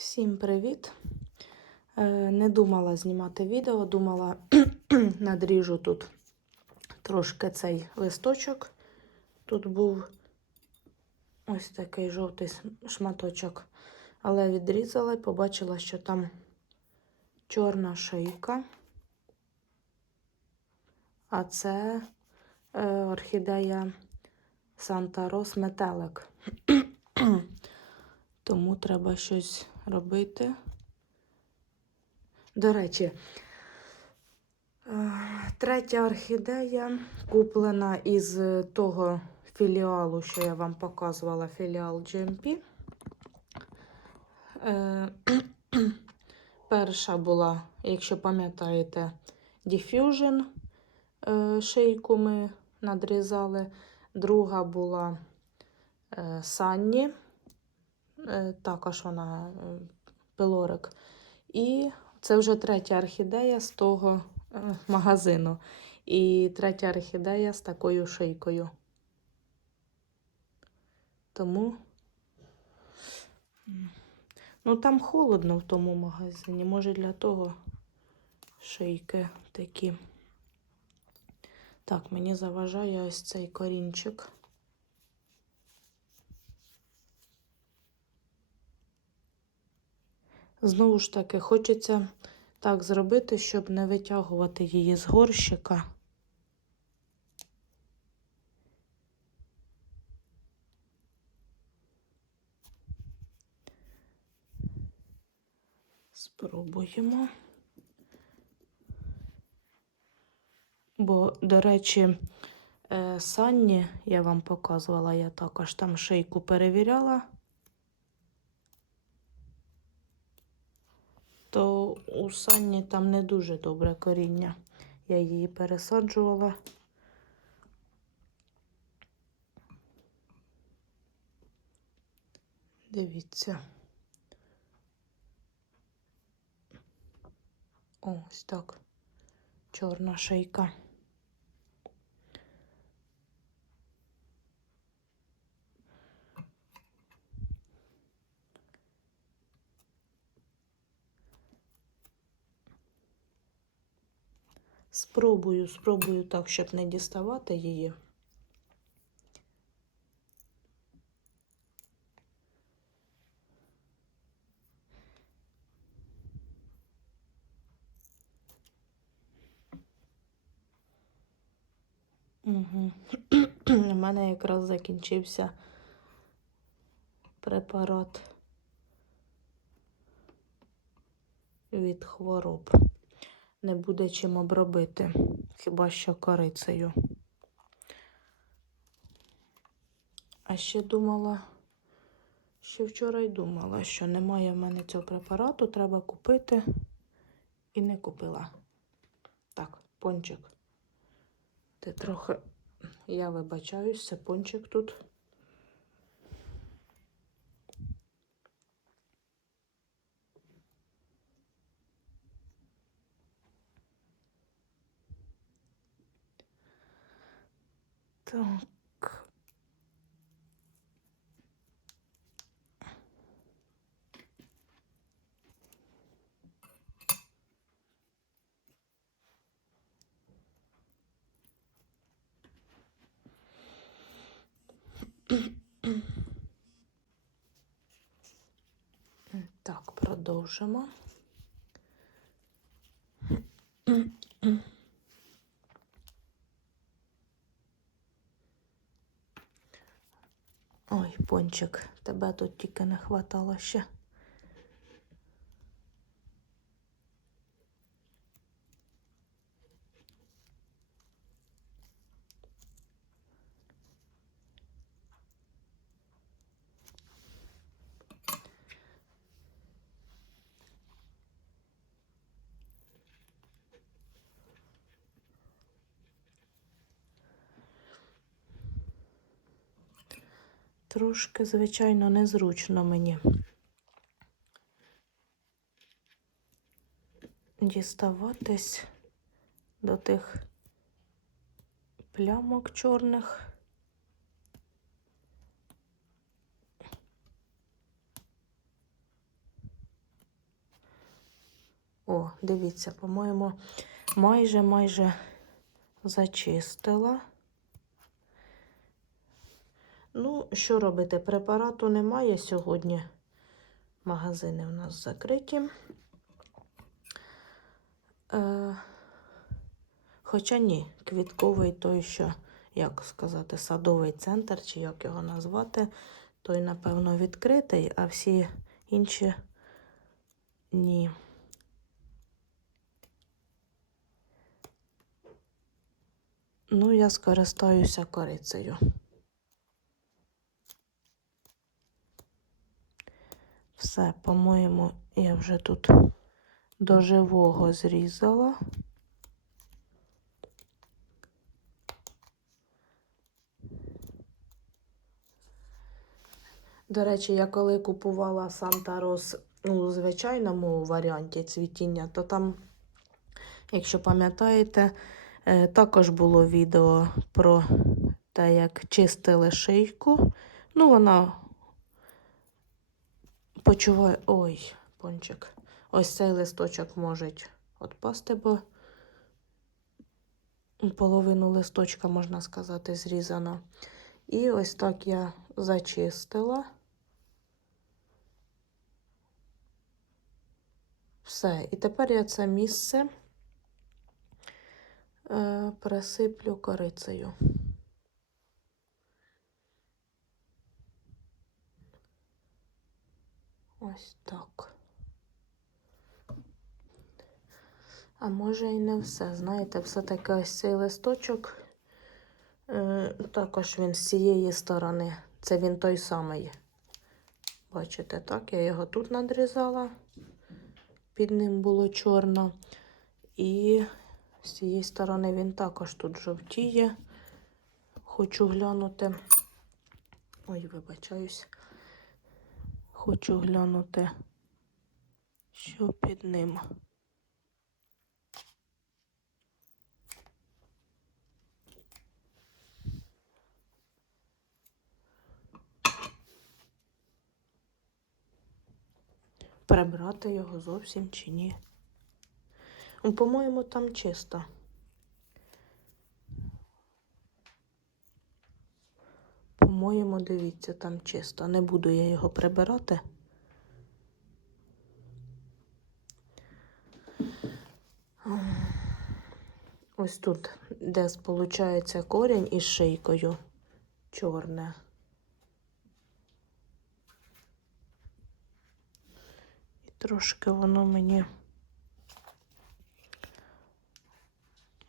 Всім привіт! Е, Не думала знімати відео, думала надріжу тут трошки цей листочок. Тут був ось такий жовтий шматочок, але відрізала і побачила, що там чорна шийка. А це е, орхідея Санта Рос метелик. Тому треба щось робити. До речі, е, третя орхідея куплена із того філіалу, що я вам показувала, філіал GMP. Е, Перша була, якщо пам'ятаєте, Diffusion е, шийку ми надрізали. Друга була е, також вона е, пилорик. І це вже третя орхідея з того е, магазину. І третя орхідея з такою шийкою. Тому. Ну, там холодно в тому магазині. Може, для того шийки такі. Так, мені заважає ось цей корінчик. Знову ж таки, хочеться так зробити, щоб не витягувати її з горщика. Спробуємо. Бо, до речі, е, Санні я вам показувала, я також там шийку перевіряла. То у Санні там не дуже добре коріння. Я її пересаджувала. Дивіться. Ось так. Чорна шийка. Спробую, спробую так, щоб не діставати її. У мене якраз закінчився препарат від хвороб. Не буде чим обробити, хіба що корицею. А ще думала, ще вчора й думала, що немає в мене цього препарату, треба купити. І не купила. Так, пончик. Ти трохи. Я вибачаюсь, це пончик тут. Так. Так, продовжимо. Ой, тебе тут тільки не хватало ще. Трошки, звичайно, незручно мені діставатись до тих плямок чорних. О, дивіться, по-моєму, майже майже зачистила. Ну, що робити? Препарату немає сьогодні. Магазини у нас закриті. Е, хоча ні, квітковий той, що, як сказати, садовий центр, чи як його назвати, той, напевно, відкритий, а всі інші ні. Ну, я скористаюся корицею. Все, по-моєму, я вже тут до живого зрізала. До речі, я коли купувала Санта Рос у звичайному варіанті цвітіння, то там, якщо пам'ятаєте, е, також було відео про те, як чистили шийку. Ну, вона почуває. Ой, пончик. Ось цей листочок може відпасти, бо половину листочка, можна сказати, зрізано. І ось так я зачистила. Все. І тепер я це місце е, присиплю корицею. Ось так. А може і не все. Знаєте, все-таки ось цей листочок, е, також він з цієї сторони. Це він той самий. Бачите, так, я його тут надрізала, під ним було чорно. І з цієї сторони він також тут жовтіє. Хочу глянути. Ой, вибачаюсь. Хочу глянути, що під ним. Прибрати його зовсім чи ні? По-моєму, там чисто. По-моєму, дивіться, там чисто. Не буду я його прибирати. Ось тут, де сполучається корінь із шийкою чорне. І трошки воно мені.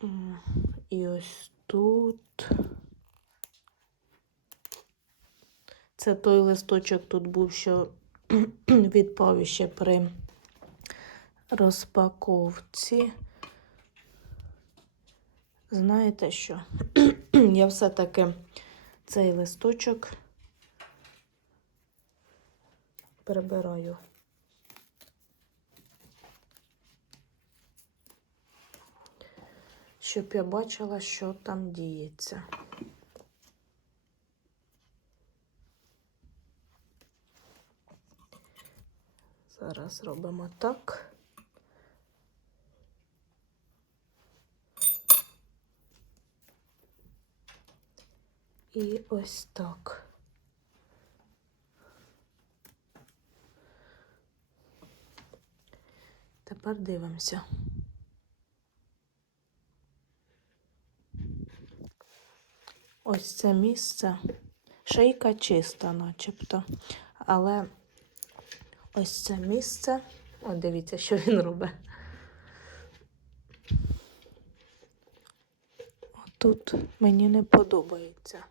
М, І ось тут. Це той листочок тут був, що відпав ще при розпаковці. Знаєте що? Я все-таки цей листочок прибираю. Щоб я бачила, що там діється. Зараз робимо так. І ось так. Тепер дивимося. Ось це місце. Шийка чиста, начебто. Але ось це місце. О, дивіться, що він робить. Тут мені не подобається.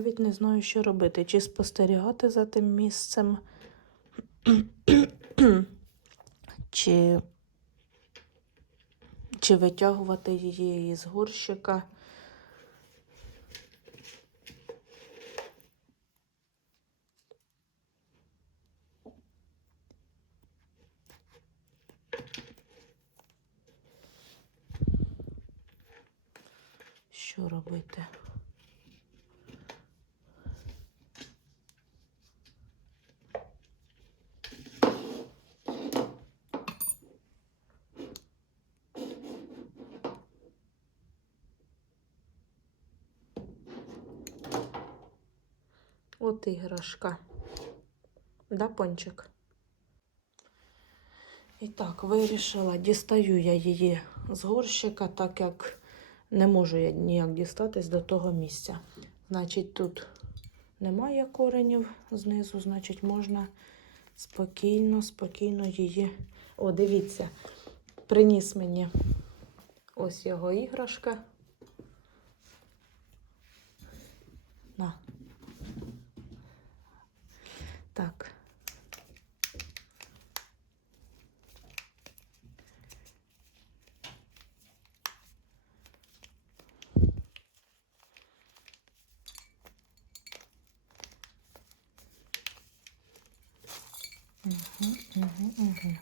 навіть не знаю, що робити, чи спостерігати за тим місцем, чи чи витягувати її із горщика. Що робити? От іграшка. Да, пончик? І так, вирішила, дістаю я її з горщика, так як не можу я ніяк дістатись до того місця. Значить, тут немає коренів знизу, значить, можна спокійно, спокійно її. О, дивіться, приніс мені ось його іграшка. На. Так. Угу, угу, угу.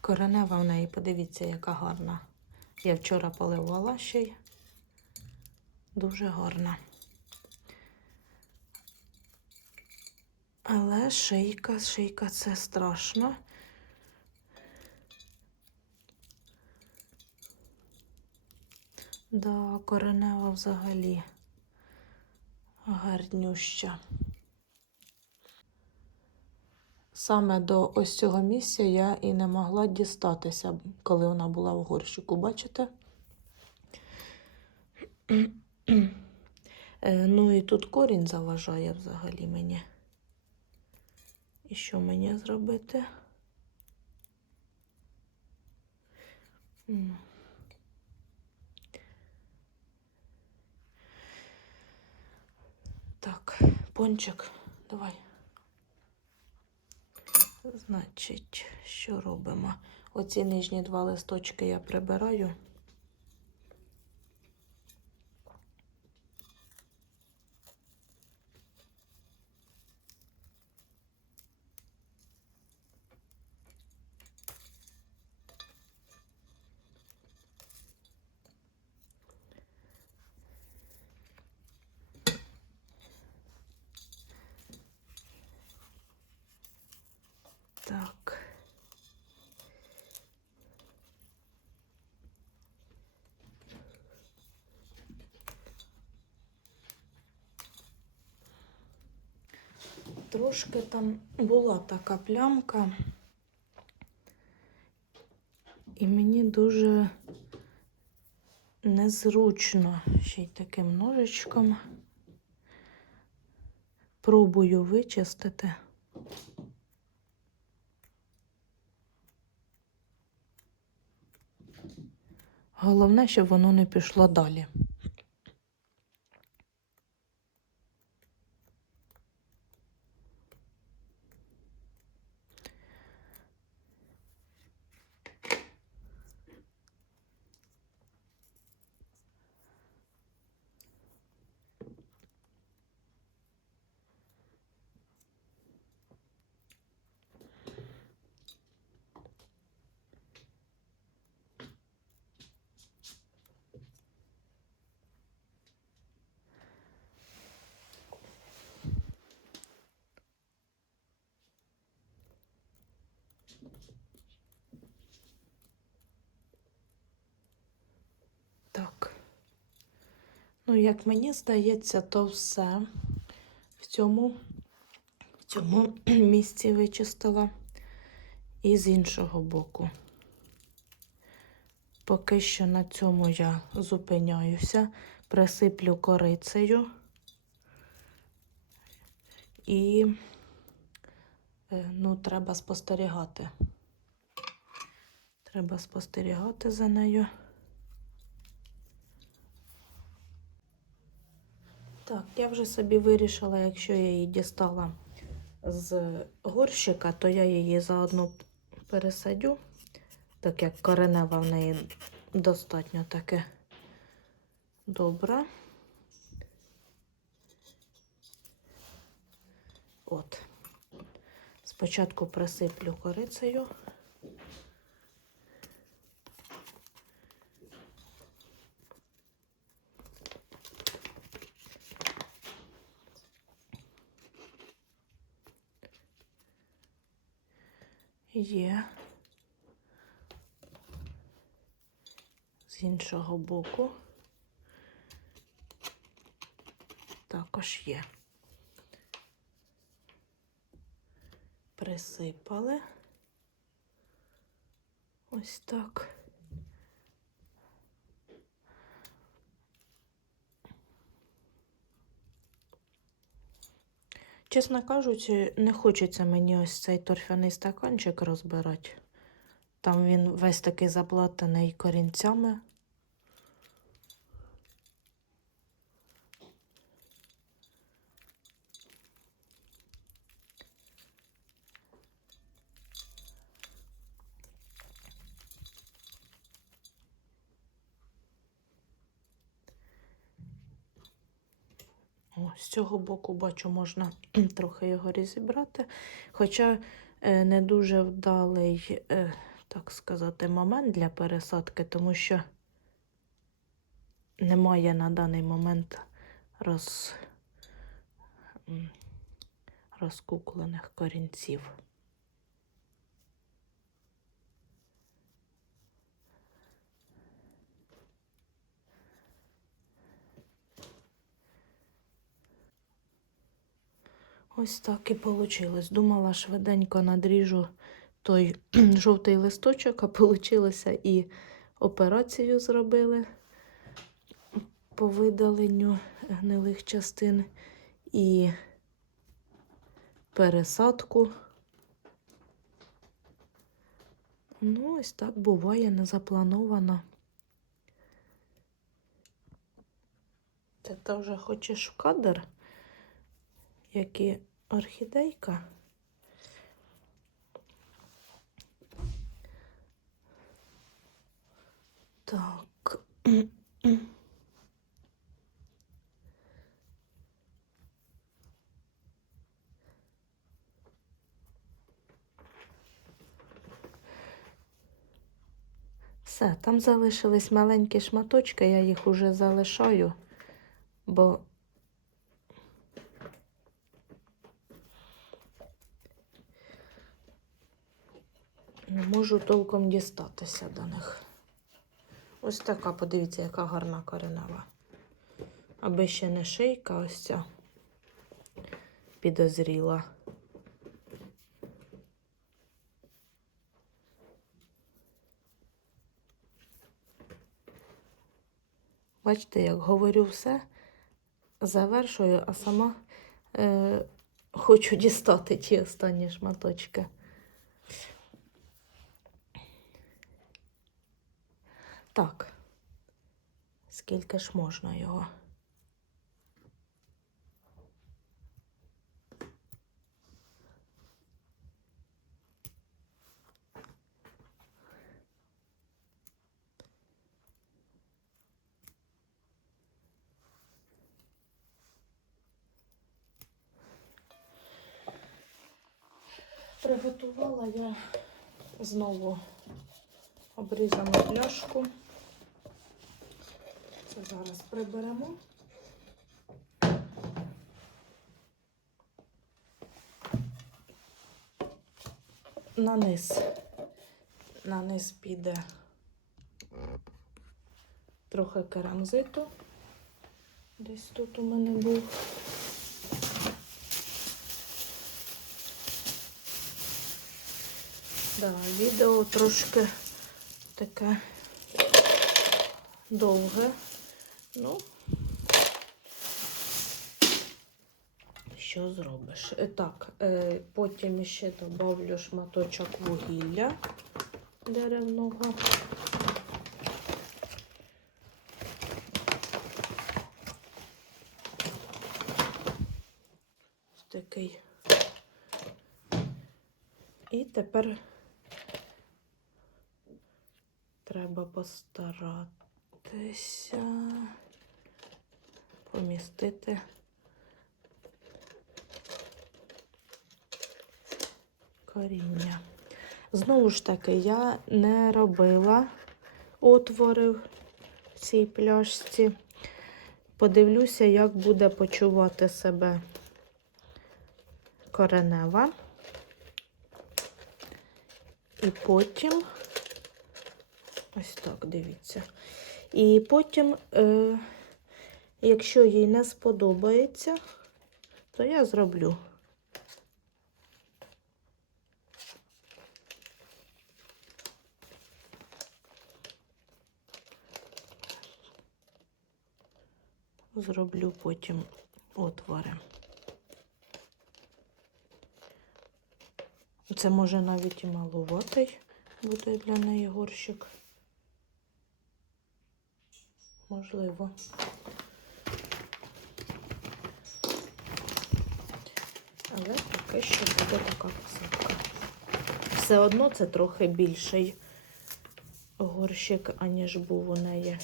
Коренева в неї, подивіться, яка гарна. Я вчора поливала ще й. Дуже гарна. Але шийка, шийка це страшно. Да, коренева взагалі гарнюща. Саме до ось цього місця я і не могла дістатися, коли вона була в горщику, бачите? Е, Ну і тут корінь заважає взагалі мені. І що мені зробити? Так, пончик, давай. Значить, що робимо? Оці нижні два листочки я прибираю. Так. Трошки там була така плямка, і мені дуже незручно ще й таким ножичком. Пробую вичистити. Головне, щоб воно не пішло далі. Так. Ну, як мені здається, то все в цьому, в цьому місці вичистила. І з іншого боку. Поки що на цьому я зупиняюся, присиплю корицею і е, ну, треба спостерігати. Треба спостерігати за нею. Так, я вже собі вирішила, якщо я її дістала з горщика, то я її заодно пересадю, так як коренева в неї достатньо таке добре. От. Спочатку присиплю корицею. Є. З іншого боку. Також є. Присипали. Ось так. Чесно кажучи, не хочеться мені ось цей торфяний стаканчик розбирати. Там він весь такий заплатаний корінцями. О, з цього боку, бачу, можна трохи його розібрати. Хоча е, не дуже вдалий, е, так сказати, момент для пересадки, тому що немає на даний момент роз... розкуклених корінців. Ось так і вийшло. Думала, швиденько надріжу той жовтий листочок, а вийшло і операцію зробили по видаленню гнилих частин і пересадку. Ну, ось так буває, не заплановано. Ти вже хочеш в кадр? як і орхідейка. Так. Все, там залишились маленькі шматочки, я їх уже залишаю, бо Не можу толком дістатися до них. Ось така, подивіться, яка гарна коренева. Аби ще не шийка, ось ця підозріла. Бачите, як говорю все, завершую, а сама е, хочу дістати ті останні шматочки. Так, скільки ж можна його? Приготувала я знову обрізану пляшку. Зараз приберемо. На низ, на низ піде трохи керамзиту. Десь тут у мене був. Да, відео трошки таке довге. Ну, що зробиш? Е, Так, е, потім ще добавлю шматочок вугілля деревного. Такий. І тепер треба постаратися помістити коріння. Знову ж таки, я не робила отвори в цій пляшці. Подивлюся, як буде почувати себе коренева. І потім ось так, дивіться. І потім, е, якщо їй не сподобається, то я зроблю. Зроблю потім отвори. Це може навіть і малуватий буде для неї горщик. Можливо. Але поки що буде така посадка. Все одно це трохи більший горщик, аніж був у неї.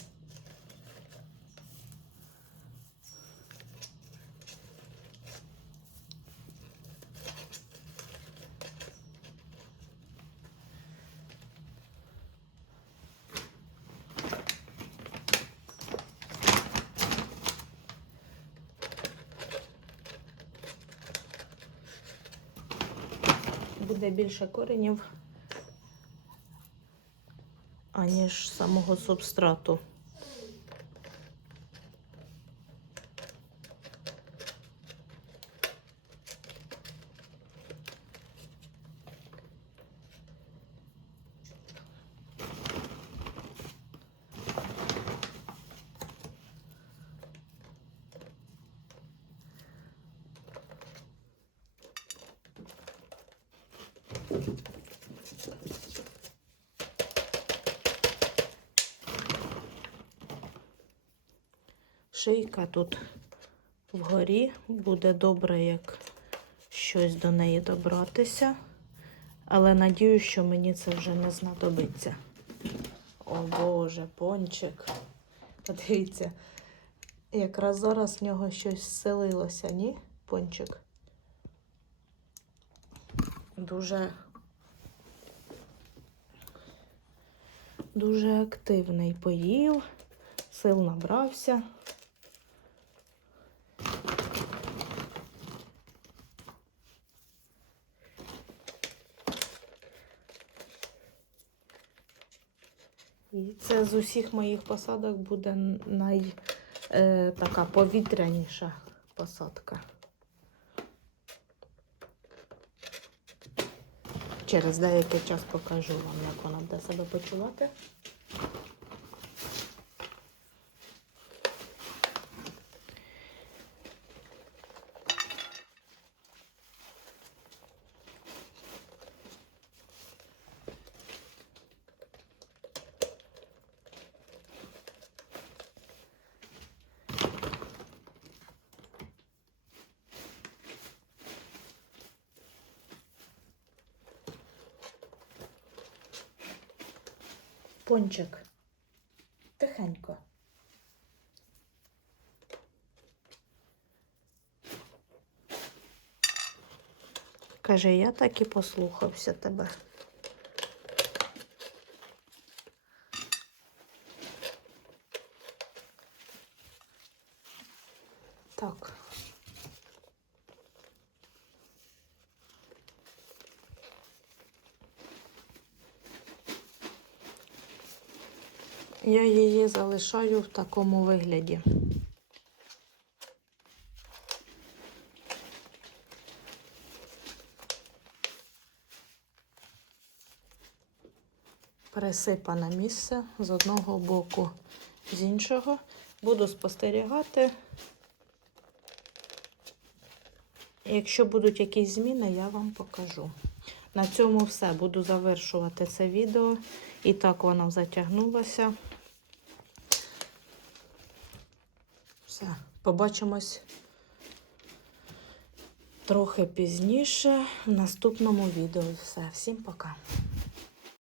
буде більше коренів, аніж самого субстрату. Шийка тут вгорі буде добре, як щось до неї добратися. Але надію, що мені це вже не знадобиться. О Боже, пончик. Подивіться, якраз зараз в нього щось зселилося, ні? Пончик. Дуже дуже активний поїв, сил набрався. І це з усіх моїх посадок буде най е, така повітряніша посадка. Через деякий час покажу вам, як вона буде себе почувати. Пончик. Тихенько. Каже, я так і послухався тебе. Так. Я її залишаю в такому вигляді. Пересипане місце з одного боку, з іншого. Буду спостерігати. Якщо будуть якісь зміни, я вам покажу. На цьому все. Буду завершувати це відео. І так воно затягнулося. Все, побачимось трохи пізніше в наступному відео. Все, всім пока.